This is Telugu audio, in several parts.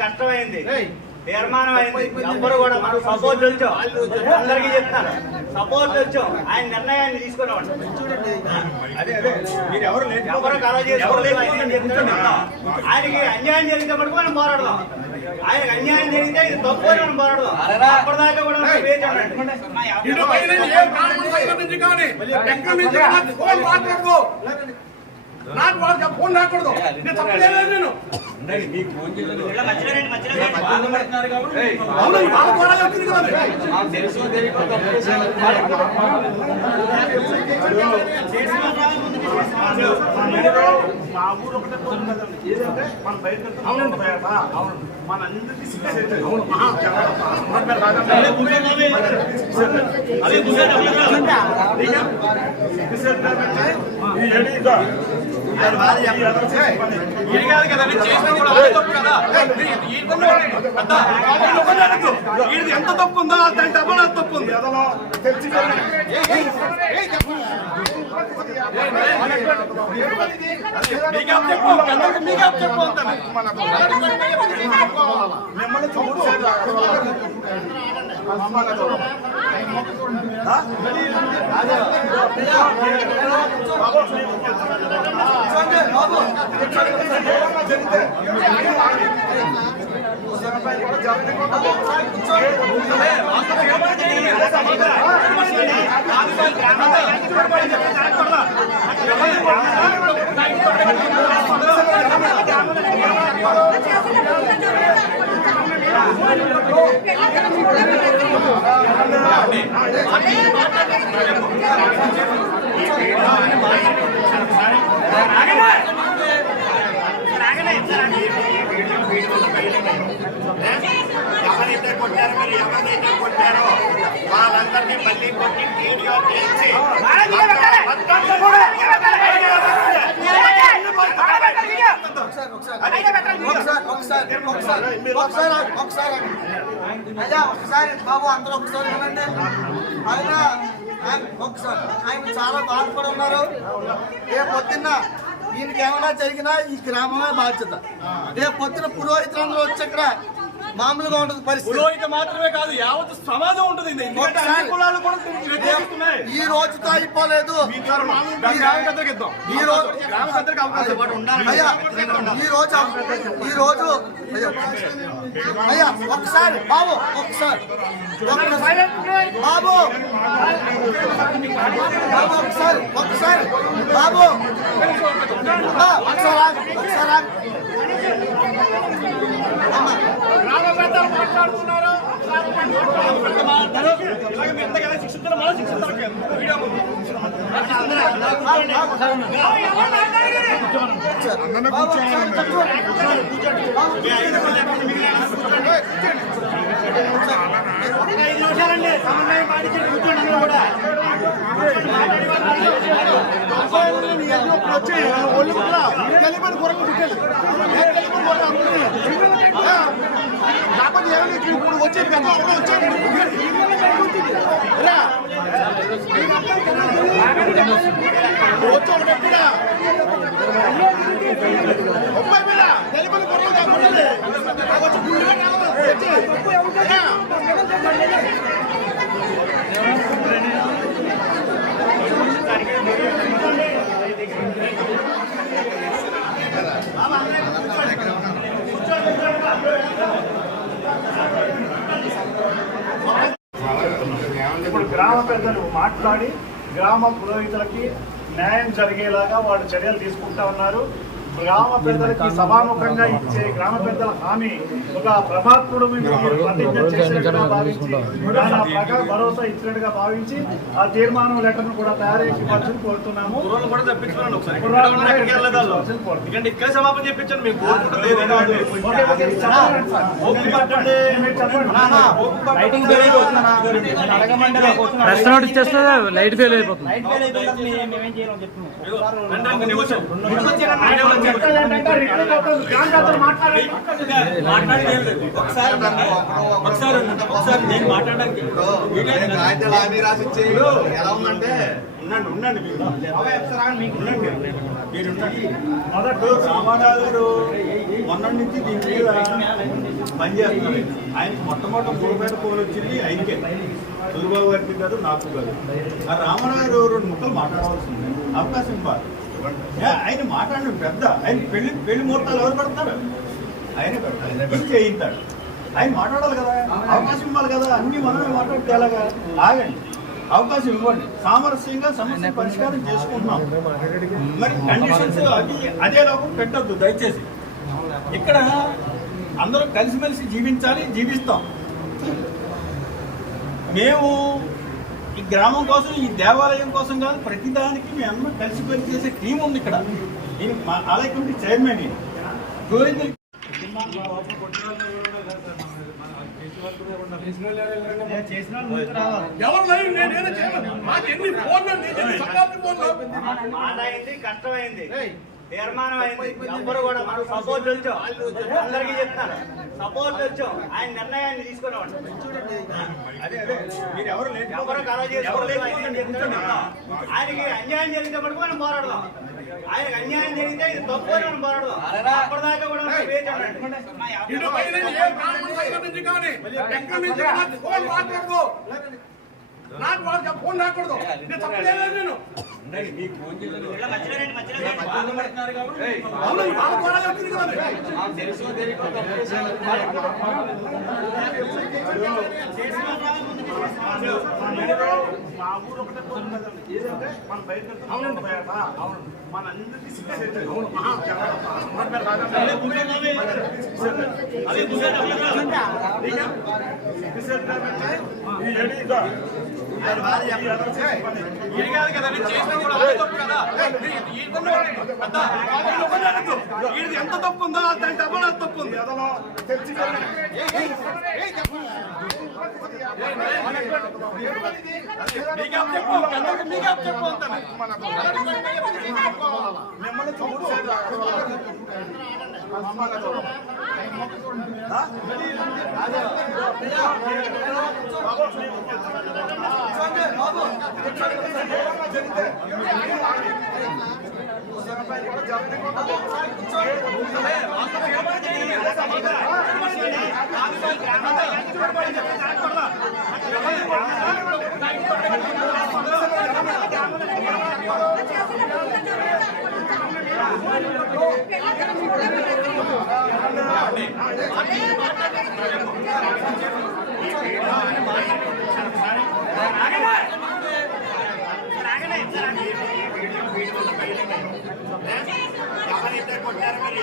కష్టమైంది, తీర్మానం అయింది. ఎవ్వరు కూడా మనం సపోర్ట్ వచ్చాం, అందరికీ చెప్తాను సపోర్ట్ వచ్చాం. ఆయన నిర్ణయాన్ని తీసుకునేవాడు. ఆయనకి అన్యాయం జరిగితే మటుకు మనం పోరాడదాం. ఆయనకు అన్యాయం జరిగితే ఇది తప్పు అని మనం పోరాడదాం. అప్పటిదాకా కూడా నాకు వాళ్ళు ఫోన్ రాకూడదు. నేను తప్పలేదు. నేను మా ఊరు ఒకటే ఏదంటే మన బయట మన అందరికీ ఎంత తప్పు ఉందో దాని డబ్బులు తప్పు ఉంది. అదలో మిమ్మల్ని చూడు ఎవరైతే కొట్టారో మీరు ఎవరినైతే కొట్టారో వాళ్ళందరినీ మళ్ళీ కొట్టి వీడియో చేసి ఒకసారి బాబు అందరూ ఒకసారి వినండి. ఆయన ఒకసారి ఆయన చాలా బాధపడి ఉన్నారు. రేపు పొద్దున్న ఈయనకి ఏమైనా జరిగినా ఈ గ్రామమే బాధ్యత. రేపు పొద్దున పురోహితులందరూ వచ్చి ఇక్కడ మామూలుగా ఉంటుంది పరిస్థితి. పురోహిత మాత్రమే కాదు, యావత్ సమాజం ఉంటుంది. ఈ రోజుతో అయిపోలేదు. ఈ రోజు అయ్యా ఒకసారి బాబు ఒకసారి బాబు బాబు ఒకసారి ఒకసారి బాబు ఒకసారి మాట్లాడుతున్నారు. సమన్వయం పాటించి కూర్చోండి. అందరూ కూడా ఒళ్ళు కలిపని కూరలు చుట్టాలి. కాకపోతే ఏమైనా ఇప్పుడు వచ్చేది కదా వచ్చేది వచ్చి ఒకటి ఎప్పుడా 30 మీద కలిపని కూరలు కాకుండా వచ్చి ఇప్పుడు గ్రామ పెద్దలు మాట్లాడి గ్రామ పురోహితులకి న్యాయం జరిగేలాగా వాళ్ళు చర్యలు తీసుకుంటా ఉన్నారు. గ్రామ పెద్దలకి సభాముఖంగా ఇచ్చే గ్రామ పెద్దల హామీ ఒక ప్రభాత్ముడు ప్రతిజ్ఞ చేసినట్టుగా భావించి భరోసా ఇచ్చినట్టుగా భావించి ఆ తీర్మానం లెటర్ను కూడా తయారు చేసి ఇవ్వాల్సింది కోరుతున్నాము. లైట్ ఫెయిల్ అయిపోతుంది. చట్టాలు ఏంటంటే రికార్డు అవుతుంది. గ్రామ పెద్దలు మాట్లాడండి. ఒకసారి నేను మాట్లాడడానికి ఎలా ఉందంటే ఉండండి మొదట రామారావు గారు మొన్న నుంచి దీని మీద పనిచేస్తున్నారు. ఆయన మొట్టమొదటి పూలపేట పూలు వచ్చింది ఆయనకే, సూరిబాబు గారికి కాదు, నాకు కాదు. ఆ రామారావు గారు 2 ముక్కలు మాట్లాడవలసింది అవకాశం ఇవ్వాలి. ఆయన మాట్లాడిన పెద్ద ఆయన పెళ్లి ముహూర్తాలు ఎవరు పెడతారు? ఆయన పెడతాడు, చేయిస్తాడు. ఆయన మాట్లాడాలి కదా, అవకాశం ఇవ్వాలి కదా. అన్ని మనమే మాట్లాడితే ఎలాగా? ఆగండి, అవకాశం ఇవ్వండి. సామరస్యంగా సమస్య పరిష్కారం చేసుకుంటున్నాం. మరి కండిషన్స్ అదే లోపల పెట్టద్దు దయచేసి. ఇక్కడ అందరూ కలిసిమెలిసి జీవించాలి, జీవిస్తాం. మేము ఈ గ్రామం కోసం, ఈ దేవాలయం కోసం కాదు, ప్రతిదానికి మేము అందరూ కలిసి పనిచేసే టీం ఉంది ఇక్కడ. నేను మా ఆలయ కమిటీ చైర్మన్ గోవింద్. అయింది, కష్టమైంది, తీర్మానం అయింది. ఎవ్వరు కూడా మనకు సపోర్ట్ వచ్చాం, అందరికీ చెప్తాను, సపోర్ట్ వచ్చాం. ఆయన నిర్ణయాన్ని తీసుకునేవాడు. అదే మీరు ఎవరు కలవ చేసుకోవాలి. ఆయనకి అన్యాయం జరిగితే మటుకు మనం పోరాడదాం. ఆయనకి అన్యాయం జరిగితే ఇది తప్పు అని మనం పోరాడదాం. అప్పటిదాకా కూడా నాకు వాళ్ళకి ఫోన్ రాకూడదు. నేను తప్పలేదు. నేను మా ఊరు ఒకటే ఏదంటే మన బయట మన అందరికీ ఎంత తప్పు ఉందో దాని డబ్బులు తప్పు ఉంది. అదలో తెచ్చి చెప్పు మిమ్మల్ని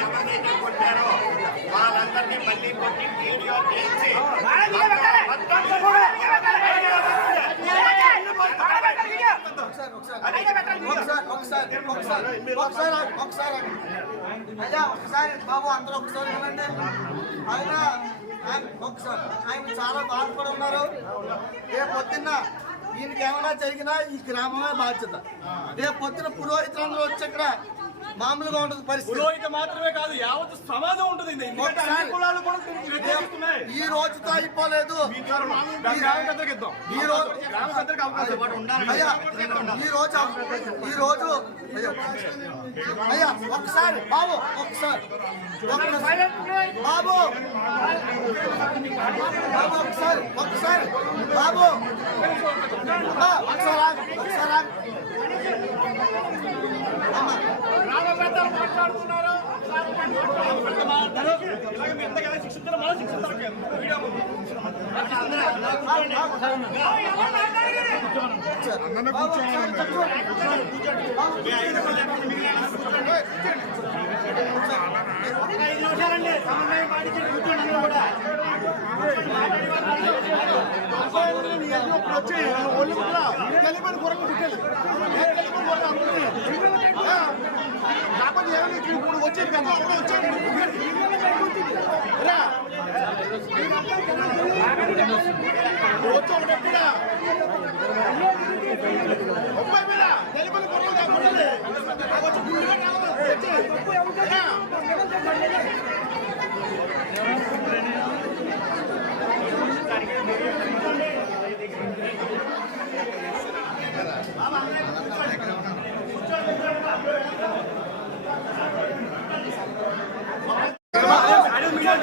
ఎవరైతే కొట్టారో వాళ్ళందరినీ మళ్ళీ కొట్టి వీడియో తీసి ఒకసారి బాబు అందరూ ఒకసారి వినండి. ఆయన చాలా బాధపడి ఉన్నారు. రేపు పొద్దున్న ఈయనకి ఏమైనా జరిగినా ఈ గ్రామమే బాధ్యత. రేపు పొద్దున పురోహితులందరూ వచ్చి ఇక్కడ మామూలుగా ఉంటుంది పరిస్థితి. పురోహిత మాత్రమే కాదు, యావత్ సమాజం ఉంటుంది. ఈ రోజుతో అయిపోలేదు. ఈ రోజు అయ్యా ఒకసారి బాబు ఒకసారి బాబు ఒకసారి బాబు మాట్లాడుతున్నారు. సమన్వయం పాటించండి. కూర్చోండి అందరూ కూడా. ఇప్పుడు వచ్చేది కదా వచ్చేది వచ్చి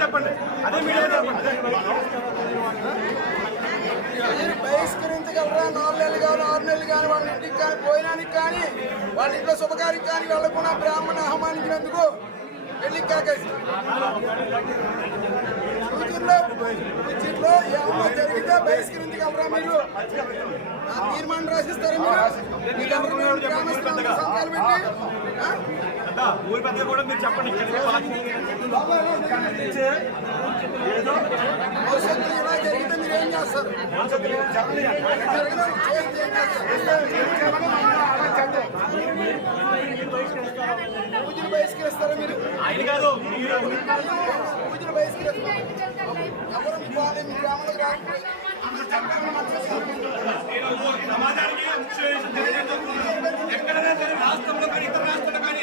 చెప్పండి అదే మీడియా చెప్పండి. మీరు బహిష్కరించగలరా? 4 నెలలు కానీ 6 నెలలు కానీ వాళ్ళ ఇంటికి కానీ భోజనానికి కానీ వాళ్ళ ఇంట్లో శుభకార్యం కానీ వెళ్ళకుండా బ్రాహ్మణ ఆహ్వానించినందుకు పెళ్లి కాకేసి సూచనలో ఏమన్నా జరిగితే బహిష్కరించగలరా? మీరు ఆ తీర్మానం రాసిస్తారా? మీరు గవర్నమెంట్ గ్రామస్తులందరూ సంతకాలు పెట్టి ఊరి పెద్ద కూడా మీరు చెప్పండి. భవిష్యత్తులో ఇలా జరిగితే మీరు ఏం చేస్తారు? పూజలు బహిష్కరిస్తారా? మీరు ఆయన కాదు పూజలు బహిష్కరిస్తారు. ఎవరు మీ బాగా మీ గ్రామంలో రాకపోతే సమాజానికి ఎక్కడైనా సరే రాష్ట్రంలో కానీ ఇతర రాష్ట్రాల్లో కానీ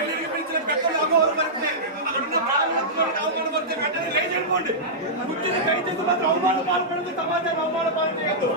ఎవరికి పిలిచిన పెద్దలు అవమానపడితే అక్కడ ఉన్న ప్రాణాలను అవమానపడితే వెంటనే లేచెళ్ళిపోండి. కూర్చుని కై చేసి మాత్రం అవమాన పాల్పడితే సమాజాన్ని అవమాన పాలు చేయొద్దు.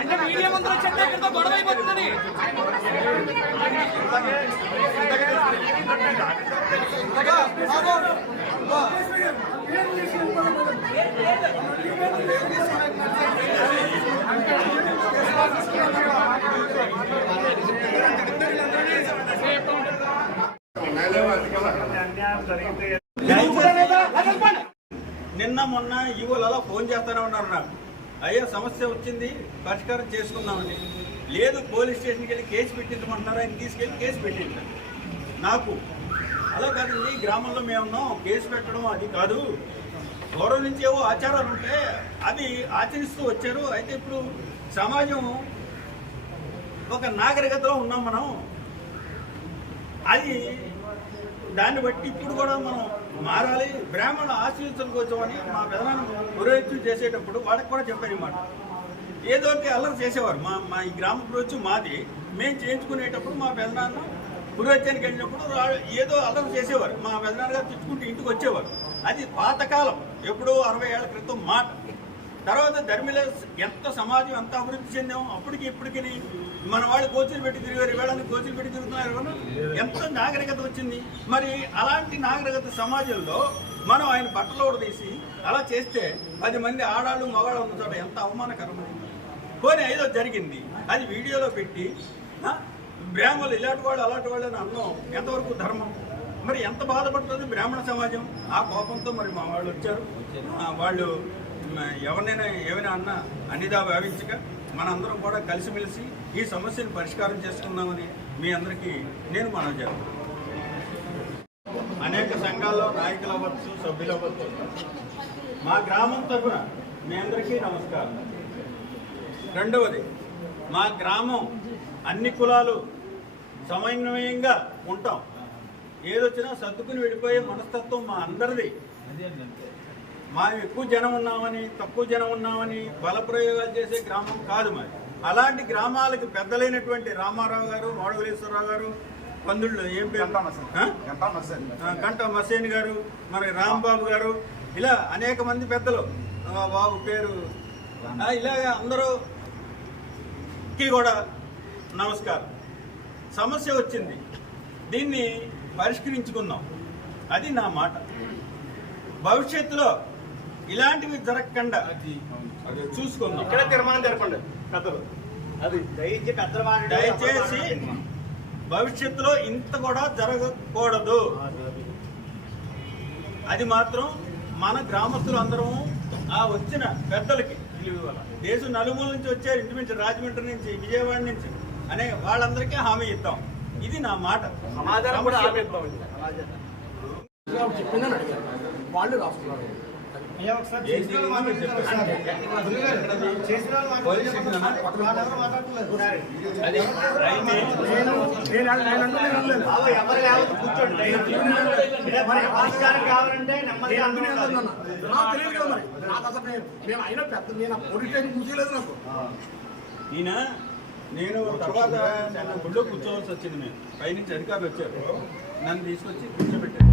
అంటే మీడియా ముందు వచ్చేస్తే ఎక్కడితో గొడవ అయిపోతుందని నిన్న మొన్న ఈవోలు అలా ఫోన్ చేస్తూనే ఉన్నారు నాకు, అయ్యా సమస్య వచ్చింది పరిష్కారం చేసుకుందామని. లేదు పోలీస్ స్టేషన్కి వెళ్ళి కేసు పెట్టించమంటున్నారు, ఆయన తీసుకెళ్ళి కేసు పెట్టించారు. నాకు అలా కాదండి, గ్రామంలో మేమున్నాం, కేసు పెట్టడం అది కాదు, గౌరవం నుంచి ఏవో ఆచారాలు ఉంటే అది ఆచరిస్తూ వచ్చారు. అయితే ఇప్పుడు సమాజం ఒక నాగరికతలో ఉన్నాం మనం, అది దాన్ని బట్టి ఇప్పుడు కూడా మనం మారాలి. బ్రాహ్మణ ఆశీర్వచన కోసం అని మా పెదనాన్న పురోహితులు చేసేటప్పుడు వాళ్ళకి కూడా చెప్పారు మాట. ఏదో అల్లరి చేసేవారు. మా ఈ గ్రామ పురోహితు మాది, మేము చేయించుకునేటప్పుడు మా పెదనాన్న పురోహిత్యానికి వెళ్ళినప్పుడు ఏదో అల్లరి చేసేవారు. మా పెదనాన్న గారు తిట్టుకుంటూ ఇంటికి వచ్చేవారు. అది పాతకాలం, ఎప్పుడో 60 ఏళ్ల క్రితం మాట. తర్వాత ధర్మిల ఎంత సమాజం ఎంత అభివృద్ధి చెందాం, అప్పటికి ఇప్పటికి మన వాళ్ళు కోచులు పెట్టి తిరిగారు, వేళని కోచులు పెట్టి తిరుగుతున్నారు. ఎంత నాగరికత వచ్చింది. మరి అలాంటి నాగరికత సమాజంలో మనం ఆయన బట్టలు తీసి అలా చేస్తే 10 మంది ఆడాళ్ళు మగాళ్ళు ఉన్న చోట ఎంత అవమానకరమైంది. పోనీ ఏదో జరిగింది, అది వీడియోలో పెట్టి బ్రాహ్మణులు ఇలాంటి వాళ్ళు అలాంటి వాళ్ళు అని అన్నాం, ఎంతవరకు ధర్మం? మరి ఎంత బాధపడుతుంది బ్రాహ్మణ సమాజం. ఆ కోపంతో మరి మా వాళ్ళు వచ్చారు. వాళ్ళు ఎవరినైనా ఏమైనా అన్నా అన్నిదా భావించక మనందరం కూడా కలిసిమెలిసి ఈ సమస్యను పరిష్కారం చేసుకుందామని మీ అందరికీ నేను మనవి చేస్తాను. అనేక సంఘాల్లో నాయకులు అవ్వచ్చు, సభ్యులు అవ్వచ్చు, మా గ్రామం తరఫున మీ అందరికీ నమస్కారం. రెండవది, మా గ్రామం అన్ని కులాలు సమన్వయంగా ఉంటాం. ఏదొచ్చినా సర్దుకుని వెళ్ళిపోయే మనస్తత్వం మా అందరిది. మనం ఎక్కువ జనం ఉన్నామని తక్కువ జనం ఉన్నామని బలప్రయోగాలు చేసే గ్రామం కాదు మరి. అలాంటి గ్రామాలకు పెద్దలైనటువంటి రామారావు గారు, మాడుగులేశ్వరరావు గారు, పందుళ్ళు ఏం పేరు గంటా మసేన్ గారు, మరి రాంబాబు గారు, ఇలా అనేక మంది పెద్దలు, బాబు పేరు, ఇలాగ అందరూకి కూడా నమస్కారం. సమస్య వచ్చింది, దీన్ని పరిష్కరించుకుందాం, అది నా మాట. భవిష్యత్తులో ఇలాంటివి జరగకుండా చూసుకుందాం. ఇక్కడ తీర్మానం జరపండి పెద్దలు. అది దయచేసి భవిష్యత్తులో ఇంత కూడా జరగకూడదు. అది మాత్రం మన గ్రామస్తులు అందరం ఆ వచ్చిన పెద్దలకి దేశం నలుమూల నుంచి వచ్చారు, ఇంటి రాజమండ్రి నుంచి, విజయవాడ నుంచి అనే వాళ్ళందరికీ హామీ ఇద్దాం. ఇది నా మాట. సమాధానం కూడా హామీ ఇద్దాం. చెప్పిందని అడిగారు, వాళ్ళు రాస్తున్నారు. ఎవరు కూర్చోండి. పరిష్కారం కావాలంటే నెమ్మదిగా తెలియదు కదా మరి. నాకు అసలు మేము అయినా పెద్ద నేను పోలీస్ స్టేషన్ కూర్చోలేదు నాకు. నేను తర్వాత నన్ను గుళ్ళో కూర్చోవలసి వచ్చింది. మేము పైనుంచి అధికారులు వచ్చారు, నన్ను తీసుకొచ్చి కూర్చోబెట్టారు.